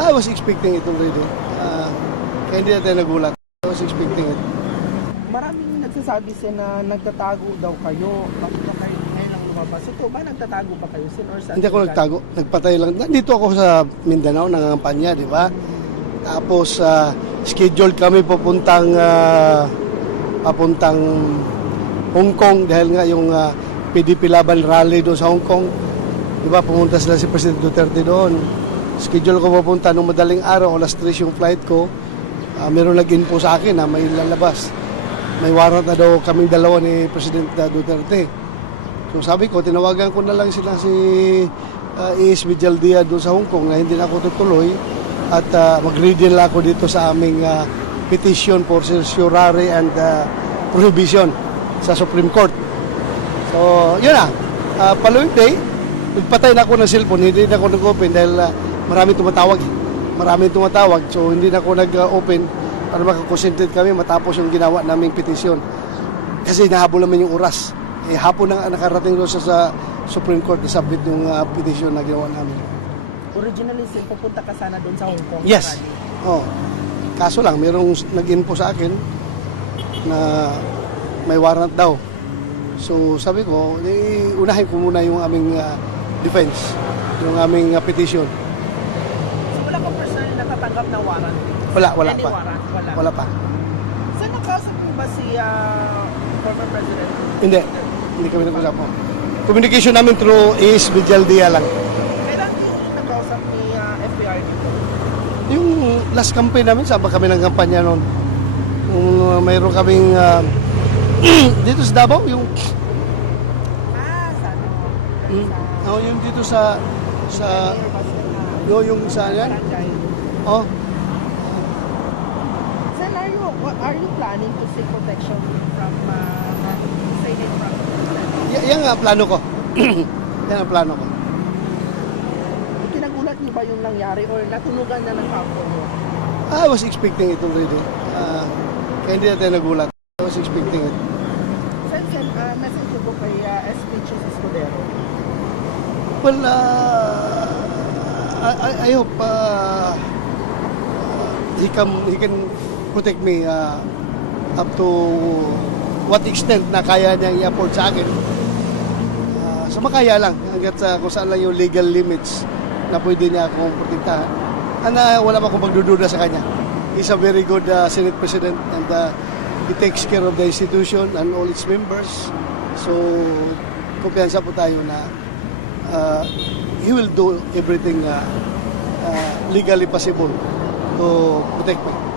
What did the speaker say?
I was expecting it already. Uh, kaya hindi natin nagulat. I was expecting it. Maraming nagsasabi sin na nagtatago daw kayo. Bakit ba kayo ngayon lang lumabas? Ito ba nagtatago pa kayo sin or saan? Hindi ako nagtago. Nagpatay lang. Nandito ako sa Mindanao, nangangampanya, di ba? Tapos, ah, scheduled kami papuntang, ah, papuntang Hong Kong dahil nga yung ah, PDP Laban rally doon sa Hong Kong. Di ba, pumunta sila si President Duterte doon. Schedule ko papunta nung madaling araw, alas 3 yung flight ko. Ah, meron nag-info sa akin na may lalabas. May warrant na daw kaming dalawa ni President ah, Duterte. So sabi ko, tinawagan ko na lang sila si uh, A.S. Vijaldia doon sa Hong Kong na hindi na ako tutuloy at uh, mag-read lang ako dito sa aming ah, petition for certiorari and ah, prohibition sa Supreme Court. So, yun na. Uh, following day, nagpatay na ako ng cellphone, hindi na ako nag-open dahil uh, marami tumatawag. Marami tumatawag, so hindi na ako nag-open para makakonsentrate kami matapos yung ginawa naming petition. Kasi nahabol naman yung oras. Eh, hapon na nakarating doon sa, sa Supreme Court, isubmit yung uh, petition na ginawa namin. Originally sin pupunta ka sana doon sa Hong Kong. Yes. Rally. Oh. Kaso lang, mayroong nag-info sa akin na may warrant daw. So sabi ko, eh, unahin ko muna yung aming uh, defense, yung aming uh, petition. So wala kang personally natatanggap na warrant? Wala, wala Any pa. warrant? Wala. Wala pa. Saan nakausap mo ba si ah, former President? Hindi. Hindi kami nag-usap mo. Communication namin through is Vijaldia lang. Kailan yung nakausap ni ah, FBR dito? Yung last campaign namin, sabak kami ng kampanya noon. Yung uh, mayroon kaming uh, dito sa Davao, yung Ah, sa. Sa Oh, yung dito sa sa na yo yung sa yan. Oh, Sir, are you, what- are you planning to seek protection from uh, Senate from y- yan nga plano ko. yan ang plano ko. Kinagulat niyo ba yung nangyari or natunugan na ng kampo niyo? I was expecting it already. Uh, kaya hindi natin nagulat. I was expecting it. Sir, sir, uh, message po kay uh, SP Chus Escudero. Well, uh, I, I, I hope uh, he can he can protect me uh, up to what extent na kaya niyang i-afford sa akin. Uh, sa makaya lang, hanggat sa kung saan lang yung legal limits na pwede niya akong protektahan. And uh, wala pa akong pagdududa sa kanya. He's a very good uh, Senate President and uh, he takes care of the institution and all its members. So, kumpiyansa po tayo na uh, he will do everything uh, uh, legally possible to protect me.